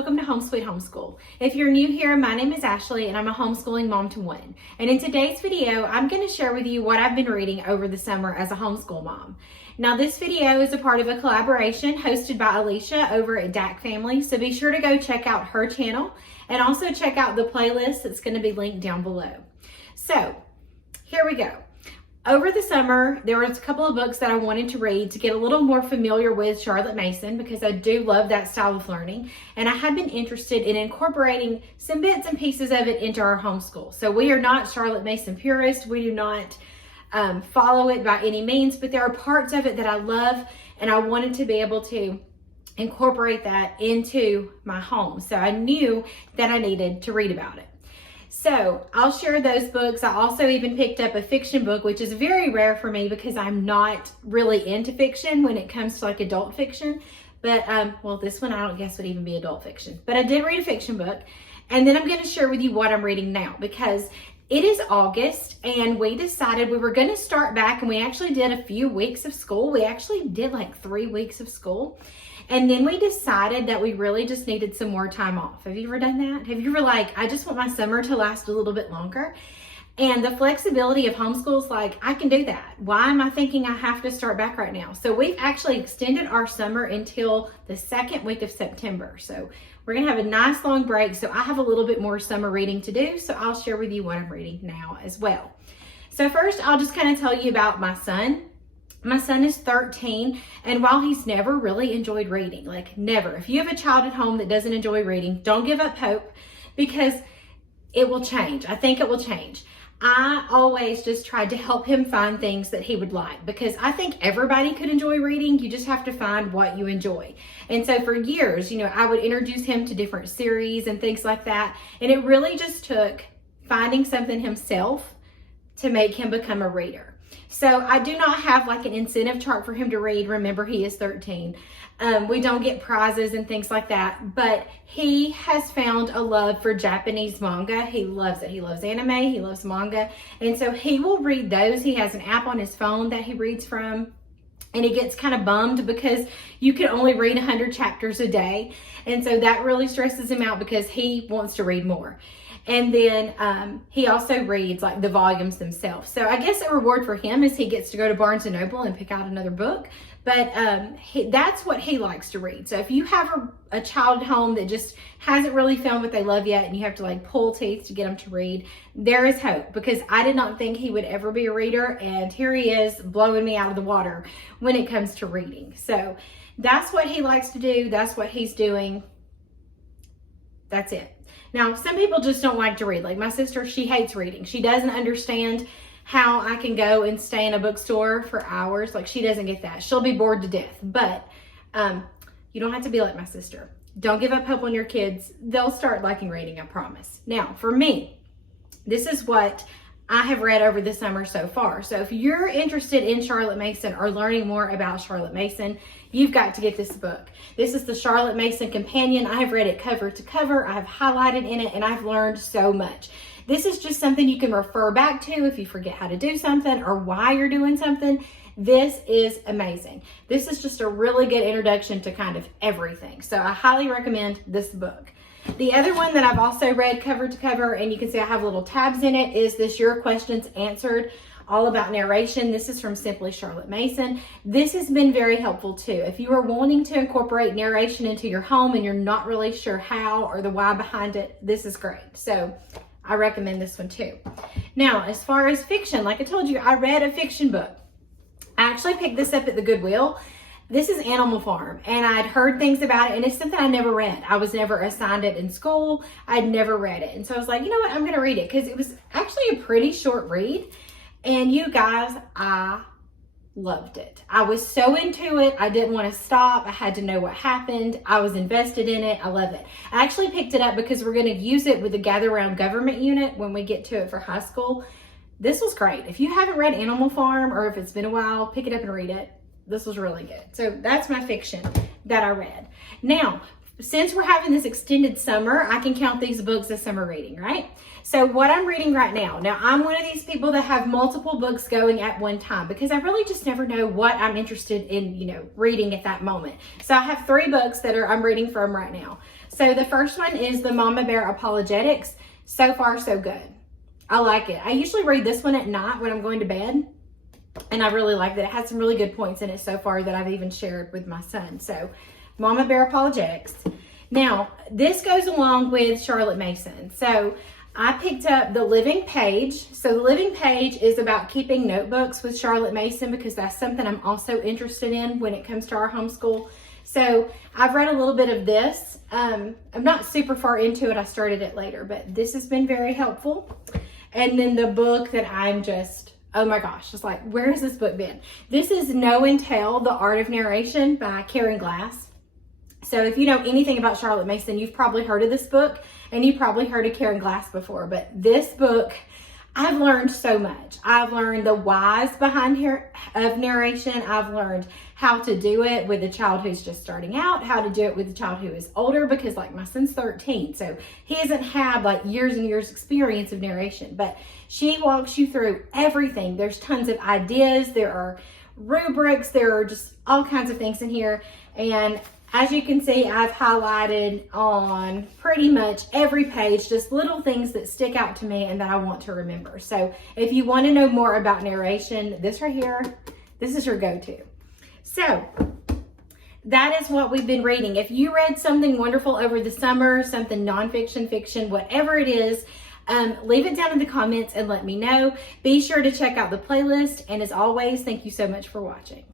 welcome to Home Sweet Homeschool. If you're new here, my name is Ashley and I'm a homeschooling mom to one. And in today's video, I'm going to share with you what I've been reading over the summer as a homeschool mom. Now this video is a part of a collaboration hosted by Alicia over at DAC Family, so be sure to go check out her channel and also check out the playlist that's going to be linked down below. So here we go. Over the summer, there was a couple of books that I wanted to read to get a little more familiar with Charlotte Mason because I do love that style of learning. And I have been interested in incorporating some bits and pieces of it into our homeschool. So we are not Charlotte Mason purists. We do not follow it by any means, but there are parts of it that I love and I wanted to be able to incorporate that into my home. So I knew that I needed to read about it. So I'll share those books. I also even picked up a fiction book, which is very rare for me because I'm not really into fiction when it comes to like adult fiction. But, well, this one I don't guess would even be adult fiction. But I did read a fiction book. And then I'm going to share with you what I'm reading now because it is August and we decided we were going to start back, and we actually did a few weeks of school. We actually did like 3 weeks of school. And then we decided that we really just needed some more time off. Have you ever done that? Have you ever like, I just want my summer to last a little bit longer? And the flexibility of homeschool is like, I can do that. Why am I thinking I have to start back right now? So we've actually extended our summer until the second week of September. So we're gonna have a nice long break. So I have a little bit more summer reading to do. So I'll share with you what I'm reading now as well. So first, I'll just kind of tell you about my son. My son is 13, and while he's never really enjoyed reading, like never, if you have a child at home that doesn't enjoy reading, don't give up hope because it will change. I think it will change. I always just tried to help him find things that he would like because I think everybody could enjoy reading. You just have to find what you enjoy. And so for years, I would introduce him to different series and things like that. And it really just took finding something himself to make him become a reader. So I do not have like an incentive chart for him to read. Remember, he is 13. We don't get prizes and things like that, but he has found a love for Japanese manga. He loves it. He loves anime. He loves manga. And so he will read those. He has an app on his phone that he reads from. And he gets kind of bummed because you can only read 100 chapters a day. And so that really stresses him out because he wants to read more. And then he also reads like the volumes themselves. So I guess a reward for him is he gets to go to Barnes & Noble and pick out another book. But that's what he likes to read. So if you have a child at home that just hasn't really found what they love yet and you have to like pull teeth to get them to read, there is hope because I did not think he would ever be a reader. And here he is blowing me out of the water when it comes to reading. So that's what he likes to do. That's what he's doing. That's it. Now, some people just don't like to read. Like my sister, she hates reading. She doesn't understand how I can go and stay in a bookstore for hours. Like she doesn't get that. She'll be bored to death. But you don't have to be like my sister. Don't give up hope on your kids. They'll start liking reading, I promise. Now, for me, this is what I have read over the summer so far. So if you're interested in Charlotte Mason or learning more about Charlotte Mason, you've got to get this book. This is the Charlotte Mason Companion. I have read it cover to cover. I have highlighted in it and I've learned so much. This is just something you can refer back to if you forget how to do something or why you're doing something. This is amazing. This is just a really good introduction to kind of everything. So I highly recommend this book. The other one that I've also read cover to cover, and you can see I have little tabs in it, is this Your Questions Answered, all about narration. This is from Simply Charlotte Mason. This has been very helpful too. If you are wanting to incorporate narration into your home and you're not really sure how or the why behind it, this is great. So I recommend this one too. Now, as far as fiction, like I told you, I read a fiction book. I actually picked this up at the Goodwill. This is Animal Farm, and I'd heard things about it, and it's something I never read. I was never assigned it in school. I'd never read it. And so I was like, you know what, I'm going to read it because it was actually a pretty short read. And you guys, I loved it. I was so into it. I didn't want to stop. I had to know what happened. I was invested in it. I love it. I actually picked it up because we're going to use it with the Gather Round Government unit when we get to it for high school. This was great. If you haven't read Animal Farm or if it's been a while, pick it up and read it. This was really good. So that's my fiction that I read. Now, since we're having this extended summer, I can count these books as summer reading, right? So what I'm reading right now I'm one of these people that have multiple books going at one time because I really just never know what I'm interested in, reading at that moment. So I have 3 books that I'm reading from right now. So the first one is the Mama Bear Apologetics. So far, so good. I like it. I usually read this one at night when I'm going to bed, and I really like that. It has some really good points in it so far that I've even shared with my son. So Mama Bear Apologetics. Now, this goes along with Charlotte Mason. So I picked up The Living Page. So The Living Page is about keeping notebooks with Charlotte Mason because that's something I'm also interested in when it comes to our homeschool. So I've read a little bit of this. I'm not super far into it. I started it later, but this has been very helpful. And then the book that I'm just, oh my gosh, it's like, where has this book been? This is Know and Tell, The Art of Narration by Karen Glass. So if you know anything about Charlotte Mason, you've probably heard of this book, and you probably heard of Karen Glass before. But this book, I've learned so much. I've learned the whys behind of narration. I've learned how to do it with a child who's just starting out, how to do it with a child who is older, because like my son's 13, so he hasn't had like years and years experience of narration, but she walks you through everything. There's tons of ideas. There are rubrics. There are just all kinds of things in here. And as you can see, I've highlighted on pretty much every page just little things that stick out to me and that I want to remember. So if you want to know more about narration, this right here, this is your go-to. So that is what we've been reading. If you read something wonderful over the summer, something nonfiction, fiction, whatever it is, leave it down in the comments and let me know. Be sure to check out the playlist. And as always, thank you so much for watching.